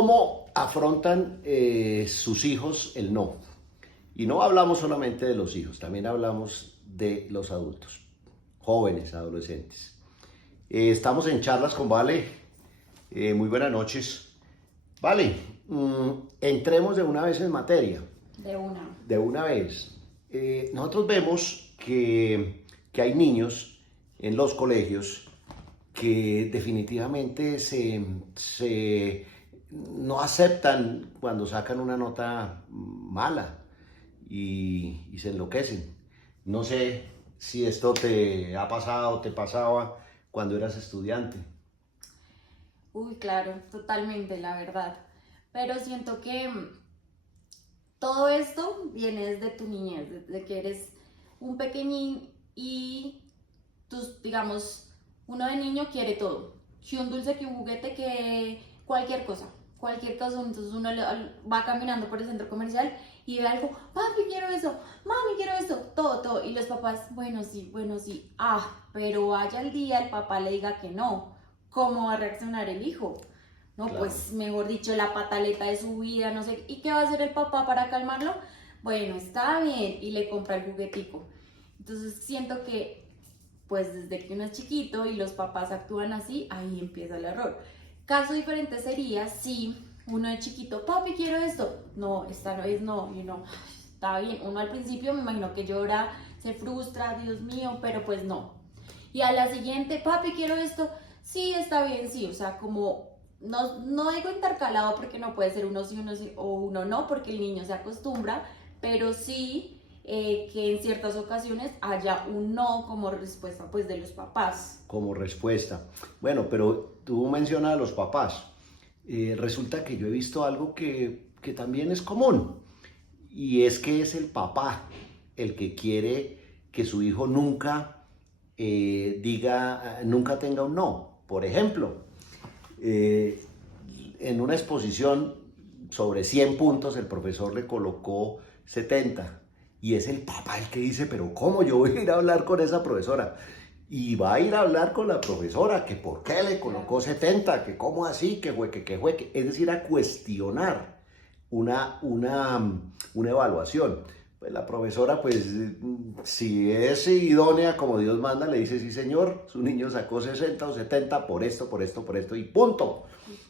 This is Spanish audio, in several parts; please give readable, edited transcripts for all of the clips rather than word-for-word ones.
¿Cómo afrontan sus hijos el no? Y no hablamos solamente de los hijos, también hablamos de los adultos, jóvenes, adolescentes. Estamos en charlas con Vale. Muy buenas noches. Vale, entremos de una vez en materia. De una. De una vez. Nosotros vemos que hay niños en los colegios que definitivamente no aceptan cuando sacan una nota mala y se enloquecen. No sé si esto te ha pasado, te pasaba cuando eras estudiante. Uy, claro, totalmente, la verdad. Pero siento que todo esto viene desde tu niñez, desde que eres un pequeñín y tus, digamos, uno de niño quiere todo. Que un dulce, que un juguete, que cualquier cosa. Cualquier cosa, entonces uno va caminando por el centro comercial y ve algo, papi, quiero eso, mami, quiero esto, todo, todo. Y los papás, bueno, sí, pero vaya el día, el papá le diga que no. ¿Cómo va a reaccionar el hijo? No, Claro. pues mejor dicho, la pataleta de su vida, no sé. ¿Y qué va a hacer el papá para calmarlo? Bueno, está bien, y le compra el juguetico. Entonces siento que, pues desde que uno es chiquito y los papás actúan así, ahí empieza el error. Caso diferente sería si uno de chiquito, papi, quiero esto. No, esta vez no, y uno, está bien. Uno al principio me imagino que llora, se frustra, Dios mío, pero pues no. Y a la siguiente, papi, quiero esto. Sí, está bien, sí, o sea, como no digo intercalado porque no puede ser uno sí o uno no, porque el niño se acostumbra, pero sí que en ciertas ocasiones haya un no como respuesta pues de los papás. Como respuesta. Bueno, pero tú mencionas a los papás. Resulta que yo he visto algo que también es común, y es que es el papá el que quiere que su hijo nunca tenga un no. Por ejemplo, en una exposición sobre 100 puntos, el profesor le colocó 70 y es el papá el que dice, pero ¿cómo yo voy a ir a hablar con esa profesora? Y va a ir a hablar con la profesora, que por qué le colocó 70, que cómo así, que fue, que fue, es decir, a cuestionar una evaluación. Pues la profesora, pues, si es idónea como Dios manda, le dice, sí señor, su niño sacó 60 o 70 por esto, por esto, por esto y punto,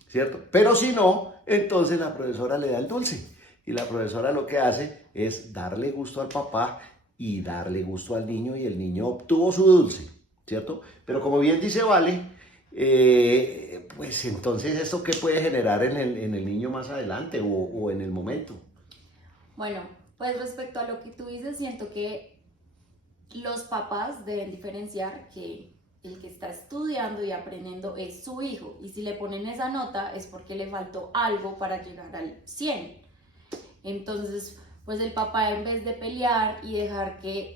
¿cierto? Pero si no, entonces la profesora le da el dulce. Y la profesora lo que hace es darle gusto al papá y darle gusto al niño, y el niño obtuvo su dulce, ¿cierto? Pero como bien dice Vale, pues entonces esto qué puede generar en el niño más adelante o en el momento. Bueno, pues respecto a lo que tú dices, siento que los papás deben diferenciar que el que está estudiando y aprendiendo es su hijo, y si le ponen esa nota es porque le faltó algo para llegar al 100. Entonces, pues el papá, en vez de pelear y dejar que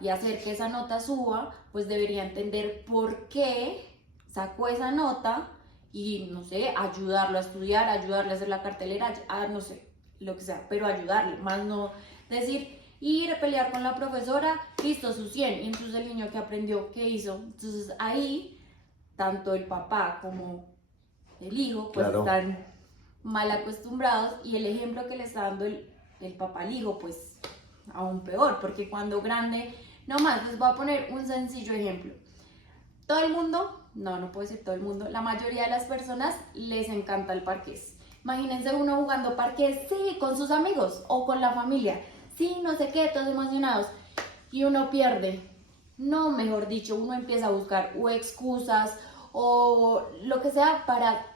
y hacer que esa nota suba, pues debería entender por qué sacó esa nota y, no sé, ayudarlo a estudiar, ayudarle a hacer la cartelera, no sé, lo que sea, pero ayudarle, más no decir, ir a pelear con la profesora, listo, su 100, y entonces el niño que aprendió, ¿qué hizo? Entonces ahí, tanto el papá como el hijo, pues Claro. están mal acostumbrados, y el ejemplo que le está dando el papá al hijo, pues aún peor, porque cuando grande, no más, les voy a poner un sencillo ejemplo. Todo el mundo, no puedo decir todo el mundo, la mayoría de las personas les encanta el parqués. Imagínense uno jugando parqués, sí, con sus amigos o con la familia, sí, no sé qué, todos emocionados, y uno pierde. No, mejor dicho, uno empieza a buscar o excusas o lo que sea para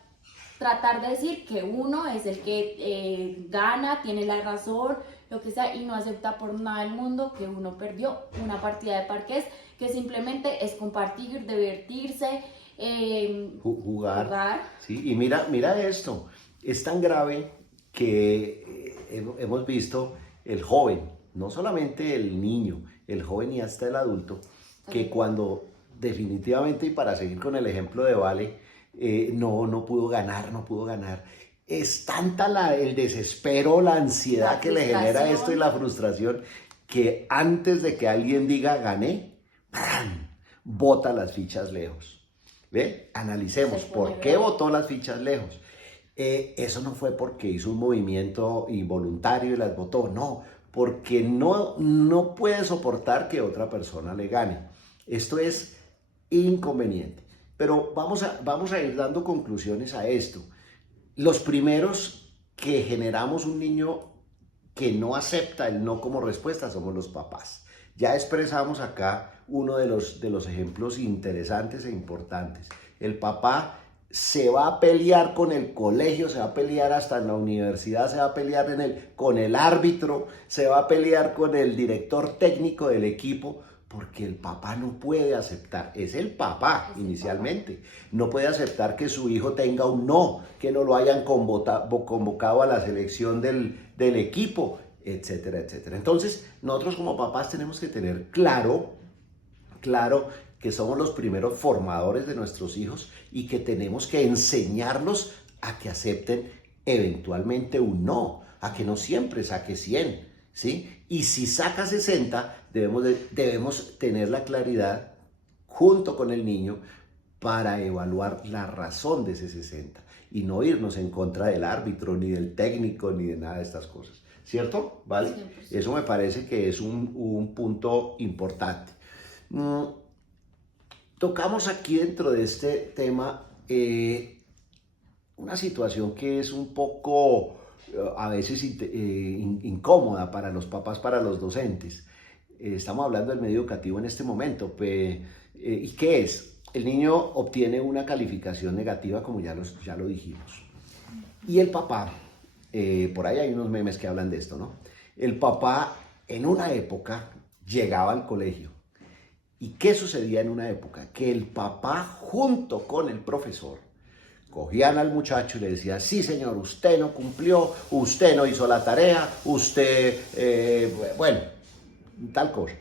tratar de decir que uno es el que gana, tiene la razón, lo que sea, y no acepta por nada del mundo que uno perdió una partida de parqués, que simplemente es compartir, divertirse, Jugar. Sí, y mira esto, es tan grave que hemos visto el joven, no solamente el niño, el joven y hasta el adulto, que cuando definitivamente, y para seguir con el ejemplo de Vale, no pudo ganar, no pudo ganar. Es tanta el desespero, la ansiedad que le genera esto y la frustración, que antes de que alguien diga gané, ¡pam!, bota las fichas lejos. ¿Ve? Analicemos por qué botó las fichas lejos. eso no fue porque hizo un movimiento involuntario y las votó, no, porque no puede soportar que otra persona le gane. Esto es inconveniente. Pero vamos a ir dando conclusiones a esto. Los primeros que generamos un niño que no acepta el no como respuesta somos los papás. Ya expresamos acá uno de los ejemplos interesantes e importantes. El papá se va a pelear con el colegio, se va a pelear hasta en la universidad, se va a pelear con el árbitro, se va a pelear con el director técnico del equipo, porque el papá no puede aceptar, es el papá inicialmente, no puede aceptar que su hijo tenga un no, que no lo hayan convocado a la selección del equipo, etcétera, etcétera. Entonces, nosotros como papás tenemos que tener claro que somos los primeros formadores de nuestros hijos y que tenemos que enseñarlos a que acepten eventualmente un no, a que no siempre saque 100, ¿sí? Y si saca 60, debemos tener la claridad junto con el niño para evaluar la razón de ese 60 y no irnos en contra del árbitro, ni del técnico, ni de nada de estas cosas. ¿Cierto? ¿Vale? 100%. Eso me parece que es un punto importante. Tocamos aquí dentro de este tema una situación que es un poco a veces incómoda para los papás, para los docentes. Estamos hablando del medio educativo en este momento. ¿Y qué es? El niño obtiene una calificación negativa, como ya lo dijimos. Y el papá, por ahí hay unos memes que hablan de esto, ¿no? El papá en una época llegaba al colegio. ¿Y qué sucedía en una época? Que el papá junto con el profesor cogían al muchacho y le decían, sí señor, usted no cumplió, usted no hizo la tarea, usted, bueno, tal cosa.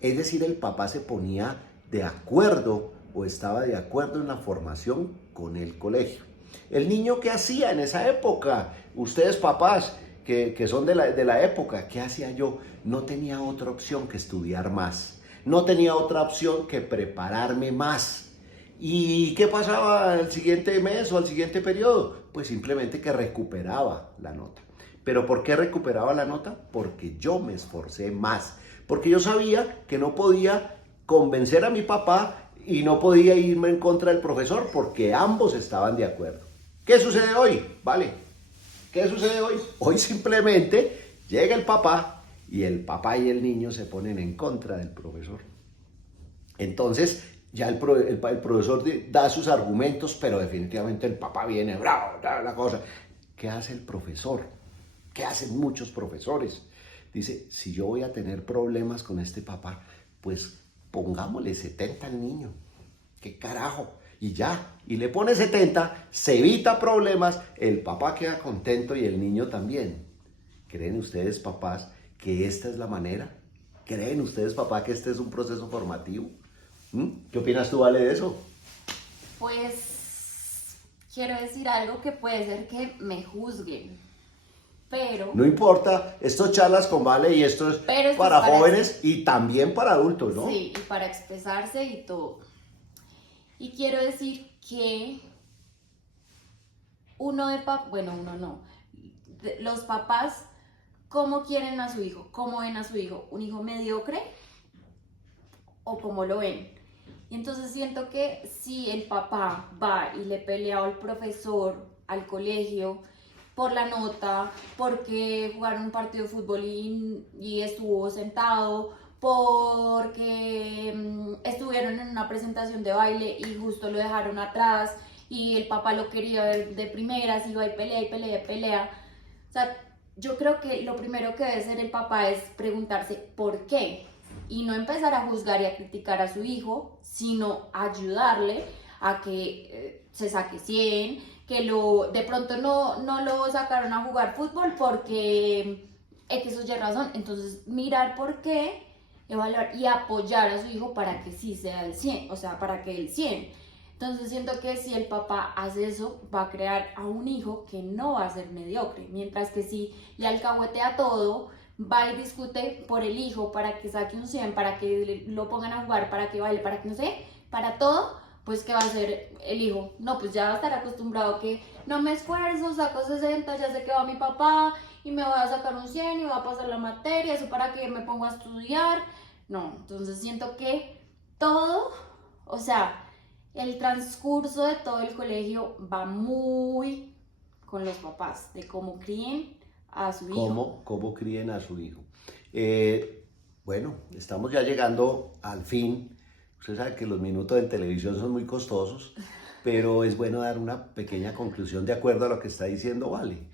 Es decir, el papá se ponía de acuerdo o estaba de acuerdo en la formación con el colegio. El niño, ¿qué hacía en esa época? Ustedes papás que son de la época, ¿qué hacía yo? No tenía otra opción que estudiar más. No tenía otra opción que prepararme más. ¿Y qué pasaba el siguiente mes o al siguiente periodo? Pues simplemente que recuperaba la nota. ¿Pero por qué recuperaba la nota? Porque yo me esforcé más. Porque yo sabía que no podía convencer a mi papá y no podía irme en contra del profesor porque ambos estaban de acuerdo. ¿Qué sucede hoy? ¿Vale? ¿Qué sucede hoy? Hoy simplemente llega el papá y el papá y el niño se ponen en contra del profesor. Entonces, ya el profesor da sus argumentos, pero definitivamente el papá viene bravo, la cosa. ¿Qué hace el profesor? ¿Qué hacen muchos profesores? Dice, si yo voy a tener problemas con este papá, pues pongámosle 70 al niño. ¿Qué carajo? Y ya, y le pone 70, se evita problemas, el papá queda contento y el niño también. ¿Creen ustedes, papás, que esta es la manera? ¿Creen ustedes, papá, que este es un proceso formativo? ¿Qué opinas tú, Vale, de eso? Pues quiero decir algo que puede ser que me juzguen, pero... No importa, esto es charlas con Vale y esto es para jóvenes y también para adultos, ¿no? Sí, y para expresarse y todo. Y quiero decir que los papás, ¿cómo quieren a su hijo? ¿Cómo ven a su hijo? ¿Un hijo mediocre? ¿O cómo lo ven? Y entonces siento que si el papá va y le pelea al profesor, al colegio, por la nota, porque jugaron un partido de fútbol y estuvo sentado, porque estuvieron en una presentación de baile y justo lo dejaron atrás y el papá lo quería de primeras y va y pelea. O sea, yo creo que lo primero que debe hacer el papá es preguntarse ¿por qué? Y no empezar a juzgar y a criticar a su hijo, sino ayudarle a que se saque 100, que de pronto no lo sacaron a jugar fútbol porque X o Y razón. Entonces, mirar por qué, evaluar y apoyar a su hijo para que sí sea el 100, o sea, para que el 100. Entonces, siento que si el papá hace eso, va a crear a un hijo que no va a ser mediocre, mientras que si le alcahuetea todo, va y discute por el hijo para que saque un 100, para que lo pongan a jugar, para que baile, para que no sé, para todo, pues ¿qué va a hacer el hijo? No, pues ya va a estar acostumbrado que no me esfuerzo, saco 60, ya sé que va mi papá y me voy a sacar un 100 y voy a pasar la materia, eso para que me ponga a estudiar. No, entonces siento que todo, o sea, el transcurso de todo el colegio va muy con los papás, de cómo críen a su hijo. ¿Cómo críen a su hijo? Bueno, estamos ya llegando al fin. Usted sabe que los minutos en televisión son muy costosos, pero es bueno dar una pequeña conclusión de acuerdo a lo que está diciendo Vale.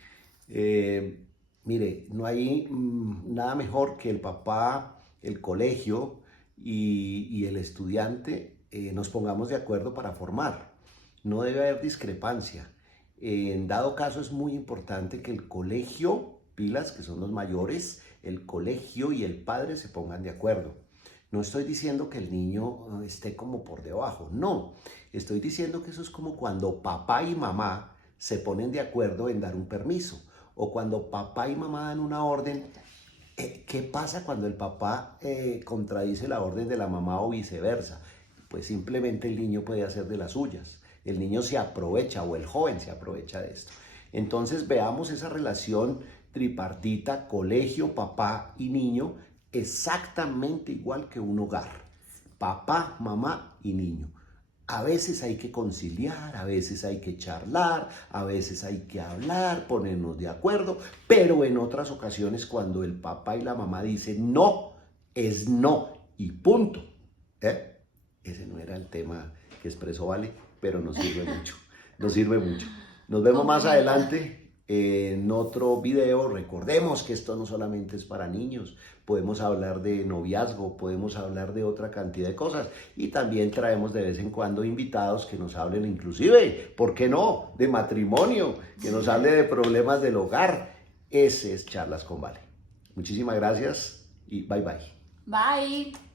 Mire, no hay nada mejor que el papá, el colegio y el estudiante nos pongamos de acuerdo para formar. No debe haber discrepancia. En dado caso es muy importante que el colegio, pilas, que son los mayores, el colegio y el padre se pongan de acuerdo. No estoy diciendo que el niño esté como por debajo, no. Estoy diciendo que eso es como cuando papá y mamá se ponen de acuerdo en dar un permiso o cuando papá y mamá dan una orden. ¿Qué pasa cuando el papá contradice la orden de la mamá o viceversa? Pues simplemente el niño puede hacer de las suyas. El niño se aprovecha o el joven se aprovecha de esto. Entonces veamos esa relación tripartita, colegio, papá y niño, exactamente igual que un hogar. Papá, mamá y niño. A veces hay que conciliar, a veces hay que charlar, a veces hay que hablar, ponernos de acuerdo, pero en otras ocasiones cuando el papá y la mamá dicen no, es no y punto. Ese no era el tema que expresó Vale, pero nos sirve mucho, nos sirve mucho. Nos vemos más adelante en otro video. Recordemos que esto no solamente es para niños, podemos hablar de noviazgo, podemos hablar de otra cantidad de cosas y también traemos de vez en cuando invitados que nos hablen inclusive, ¿por qué no?, de matrimonio, que nos hable de problemas del hogar. Ese es Charlas con Vale. Muchísimas gracias y bye bye. Bye.